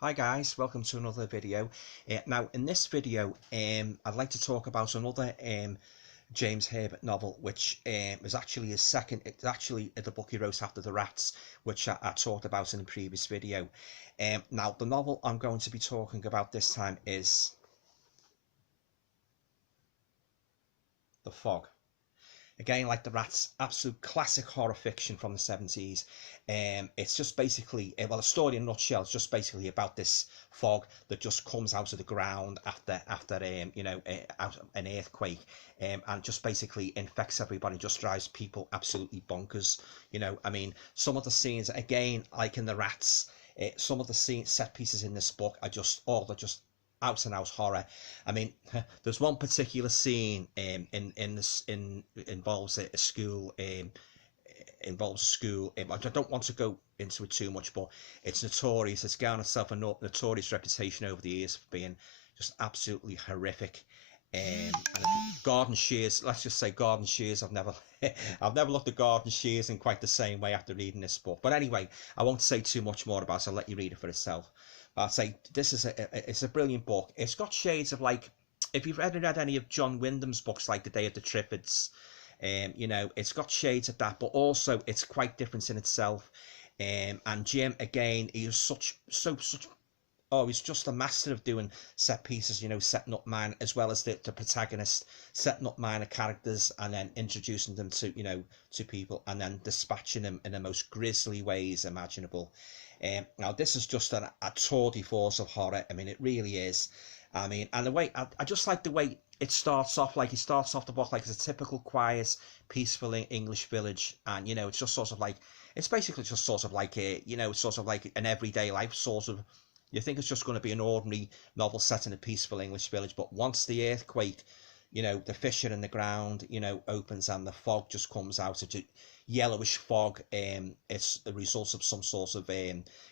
Hi guys, welcome to another video. Now in this video I'd like to talk about another James Herbert novel, which is actually his second. It's actually the book he wrote after The Rats, which I talked about in the previous video. Now the novel I'm going to be talking about this time is The Fog. Again, like The Rats, absolute classic horror fiction from the 70s. It's just basically, well, the story in a nutshell is just basically about this fog that just comes out of the ground after an earthquake, and just basically infects everybody, just drives people absolutely bonkers. I mean, some of the scenes, again, like in The Rats, some of the set pieces in this book are just, they're just out and out horror. I mean, there's one particular scene involves a school. Involves school. I don't want to go into it too much, but it's notorious. It's garnered itself a notorious reputation over the years for being just absolutely horrific. And garden shears, let's just say garden shears. I've never looked at garden shears in quite the same way after reading this book. But anyway, I won't say too much more about it. I'll let you read it for itself. I'd say this is it's a brilliant book. It's got shades of, like, if you've ever read any of John Wyndham's books, like The Day of the Triffids, it's got shades of that, but also it's quite different in itself. And Jim, again, he is such he's just a master of doing set pieces, setting up man, as well as the protagonist, setting up minor characters and then introducing them to, to people, and then dispatching them in the most grisly ways imaginable. Now this is just a tour de force of horror. I mean, it really is. I mean, and the way I just like the way it starts off. Like, he starts off the book like it's a typical quiet, peaceful English village, and it's just sort of like, it's basically just sort of like sort of like an everyday life sort of. You think it's just going to be an ordinary novel set in a peaceful English village, but once the earthquake, the fissure in the ground, opens and the fog just comes out, a yellowish fog. It's the result of some sort of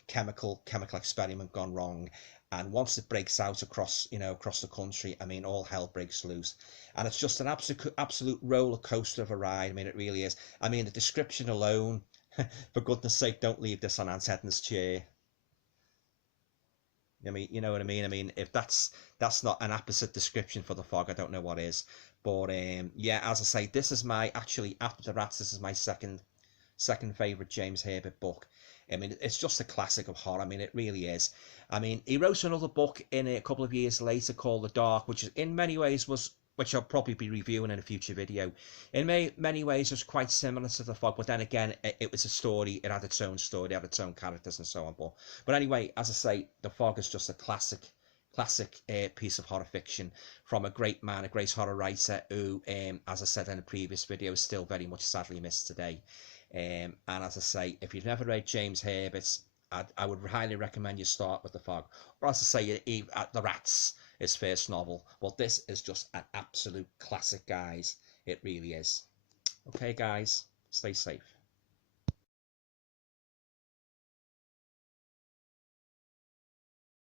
chemical experiment gone wrong. And once it breaks out across the country, I mean, all hell breaks loose. And it's just an absolute roller coaster of a ride. I mean, it really is. I mean, the description alone, for goodness sake, don't leave this on Aunt Edna's chair. I mean, you know what I mean? I mean, if that's not an apposite description for The Fog, I don't know what is. But yeah, as I say, this is actually, after The Rats, this is my second favourite James Herbert book. I mean, it's just a classic of horror. I mean, it really is. I mean, he wrote another book in a couple of years later called The Dark, which in many ways which I'll probably be reviewing in a future video. In many ways, it was quite similar to The Fog, but then again, it was a story. It had its own story, it had its own characters and so on. But anyway, as I say, The Fog is just a classic piece of horror fiction from a great man, a great horror writer who, as I said in a previous video, is still very much sadly missed today. And as I say, if you've never read James Herbert, I would highly recommend you start with The Fog. Or as I say, The Rats, his first novel. Well, this is just an absolute classic, guys. It really is. Okay, guys, stay safe.